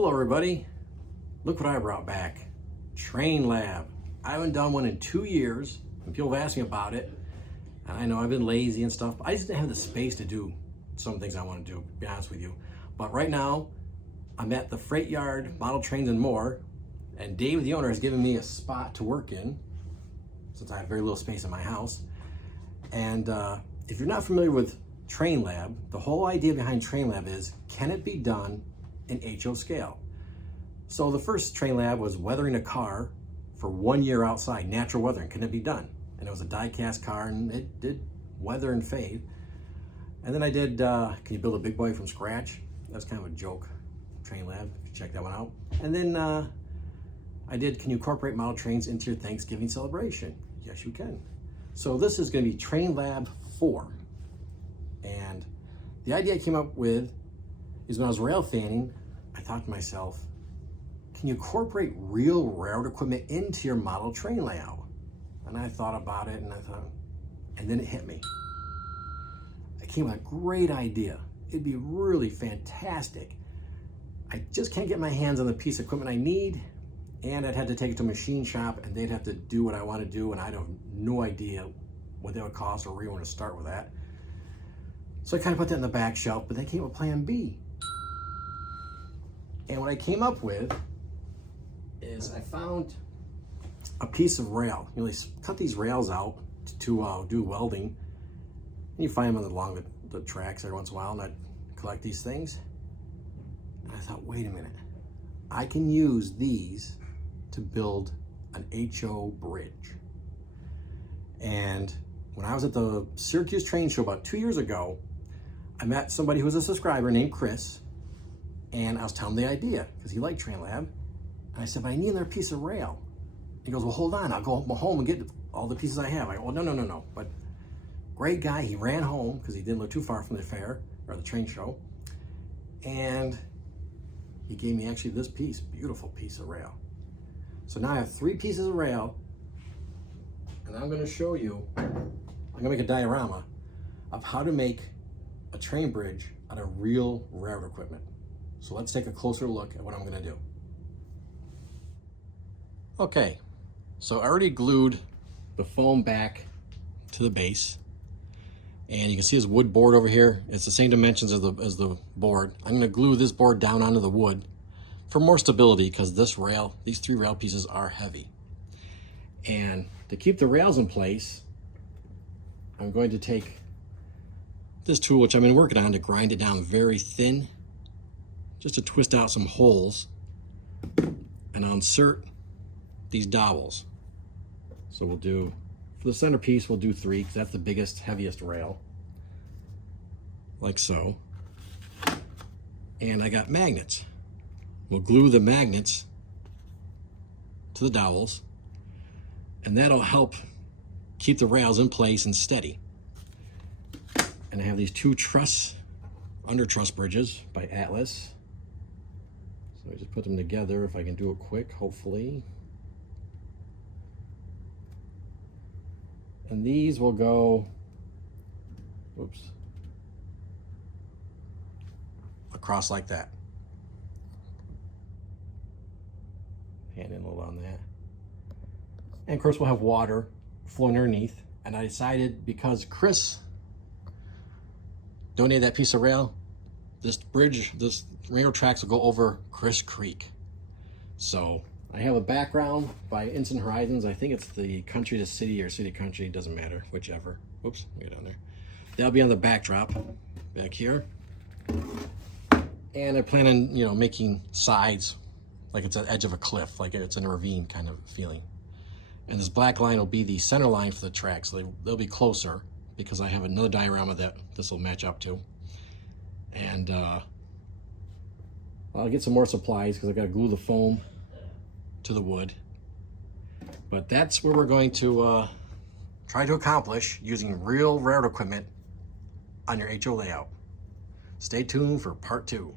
Hello everybody, look what I brought back, Train Lab. I haven't done one in 2 years and people have asked me about it. And I know I've been lazy and stuff, but I just didn't have the space to do some things I want to do, to be honest with you. But right now, I'm at the Freight Yard, Model Trains and More, and Dave, the owner, has given me a spot to work in since I have very little space in my house. And if you're not familiar with Train Lab, the whole idea behind Train Lab is, can it be done in HO scale? So the first Train Lab was weathering a car for 1 year outside, natural weathering. Can it be done? And it was a die-cast car and it did weather and fade. And then I did, can you build a big boy from scratch? That's kind of a joke, Train Lab, if you check that one out. And then I did, can you incorporate model trains into your Thanksgiving celebration? Yes, you can. So this is gonna be Train Lab 4. And the idea I came up with is when I was rail fanning, I thought to myself, can you incorporate real railroad equipment into your model train layout? And I thought about it and and then it hit me. I came with a great idea. It'd be really fantastic. I just can't get my hands on the piece of equipment I need, and I'd have to take it to a machine shop and they'd have to do what I want to do, and I'd have no idea what that would cost or where you want to start with that. So I kind of put that in the back shelf, but then came with plan B. And what I came up with is I found a piece of rail. You know, they cut these rails out to do welding. And you find them along the tracks every once in a while, and I collect these things. And I thought, wait a minute. I can use these to build an HO bridge. And when I was at the Syracuse Train Show about 2 years ago, I met somebody who was a subscriber named Chris, and I was telling him the idea because he liked Train Lab. And I said, but I need another piece of rail. He goes, well, hold on, I'll go home and get all the pieces I have. I go, well, no. But great guy, he ran home because he didn't live too far from the fair or the train show. And he gave me actually this piece, beautiful piece of rail. So now I have 3 pieces of rail, and I'm gonna show you, I'm gonna make a diorama of how to make a train bridge out of real railroad equipment. So let's take a closer look at what I'm gonna do. Okay, so I already glued the foam back to the base, and you can see this wood board over here. It's the same dimensions as the board. I'm gonna glue this board down onto the wood for more stability because these 3 rail pieces are heavy. And to keep the rails in place, I'm going to take this tool, which I've been working on, to grind it down very thin, just to twist out some holes, and I'll insert these dowels. So we'll do, for the centerpiece, we'll do 3 because that's the biggest, heaviest rail, like so. And I got magnets. We'll glue the magnets to the dowels, and that'll help keep the rails in place and steady. And I have these 2 under truss bridges by Atlas. So I just put them together, if I can do it quick, hopefully. And these will go, whoops, across like that. Hand in a little on that. And of course we'll have water flowing underneath. And I decided, because Chris donated that piece of rail, this railroad tracks will go over Chris Creek. So I have a background by Instant Horizons. I think it's the country to city or city to country, doesn't matter, whichever. Whoops, get down there. That'll be on the backdrop back here. And I plan on, making sides like it's at the edge of a cliff, like it's in a ravine kind of feeling. And this black line will be the center line for the track, so they'll be closer because I have another diorama that this will match up to. And I'll get some more supplies because I got to glue the foam to the wood. But that's what we're going to try to accomplish using real railroad equipment on your HO layout. Stay tuned for part 2.